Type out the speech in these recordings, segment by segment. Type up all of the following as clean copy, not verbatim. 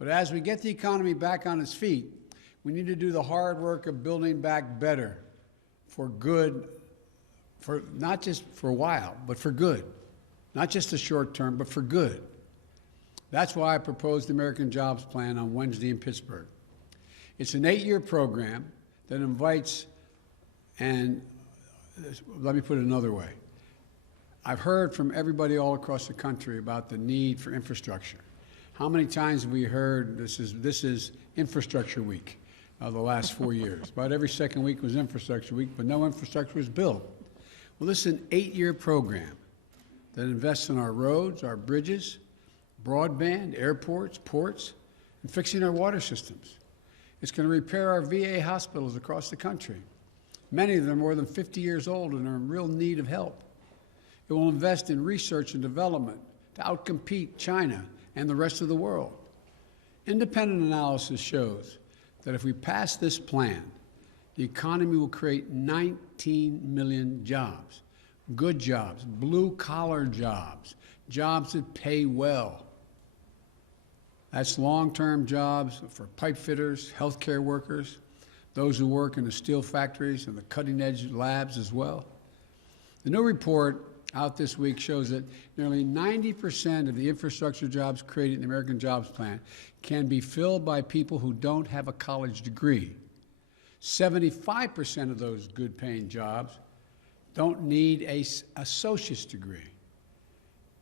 But as we get the economy back on its feet, we need to do the hard work of building back better for good, for not just for a while, but for good. Not just the short term, but for good. That's why I proposed the American Jobs Plan on Wednesday in Pittsburgh. It's an 8-year program that invites, and let me put it another way. I've heard from everybody all across the country about the need for infrastructure. How many times have we heard this is Infrastructure Week the last 4 years? About every second week was Infrastructure Week, but no infrastructure was built. Well, this is an 8-year program that invests in our roads, our bridges, broadband, airports, ports, and fixing our water systems. It's going to repair our VA hospitals across the country. Many of them are more than 50 years old and are in real need of help. It will invest in research and development to outcompete China and the rest of the world. Independent analysis shows that if we pass this plan, the economy will create 19 million jobs, good jobs, blue-collar jobs, jobs that pay well. That's long-term jobs for pipe fitters, healthcare workers, those who work in the steel factories and the cutting-edge labs as well. The new report out this week shows that nearly 90% of the infrastructure jobs created in the American Jobs Plan can be filled by people who don't have a college degree. 75% of those good-paying jobs don't need an associate's degree.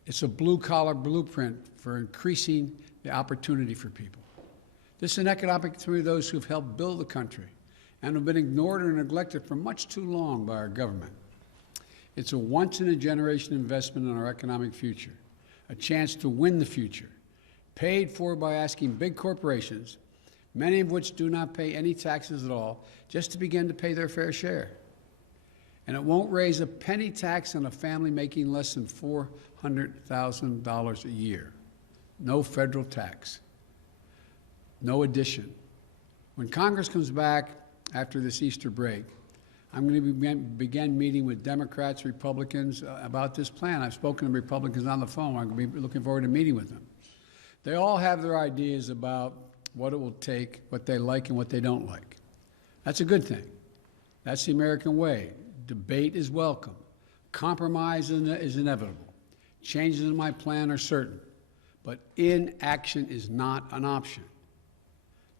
It's a blue-collar blueprint for increasing the opportunity for people. This is an economic opportunity for those who've helped build the country and have been ignored or neglected for much too long by our government. It's a once-in-a-generation investment in our economic future, a chance to win the future, paid for by asking big corporations, many of which do not pay any taxes at all, just to begin to pay their fair share. And it won't raise a penny tax on a family making less than $400,000 a year. No federal tax. No addition. When Congress comes back after this Easter break, I'm going to begin meeting with Democrats, Republicans about this plan. I've spoken to Republicans on the phone. I'm going to be looking forward to meeting with them. They all have their ideas about what it will take, what they like and what they don't like. That's a good thing. That's the American way. Debate is welcome. Compromise is inevitable. Changes in my plan are certain. But inaction is not an option.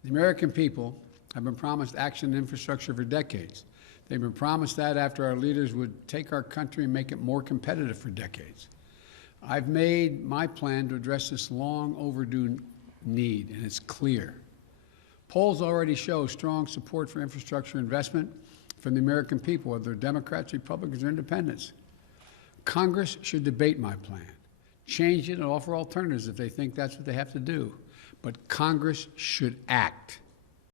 The American people have been promised action and infrastructure for decades. They've been promised that after our leaders would take our country and make it more competitive for decades. I've made my plan to address this long overdue need, and it's clear. Polls already show strong support for infrastructure investment from the American people, whether they're Democrats, Republicans, or independents. Congress should debate my plan, change it, and offer alternatives if they think that's what they have to do. But Congress should act.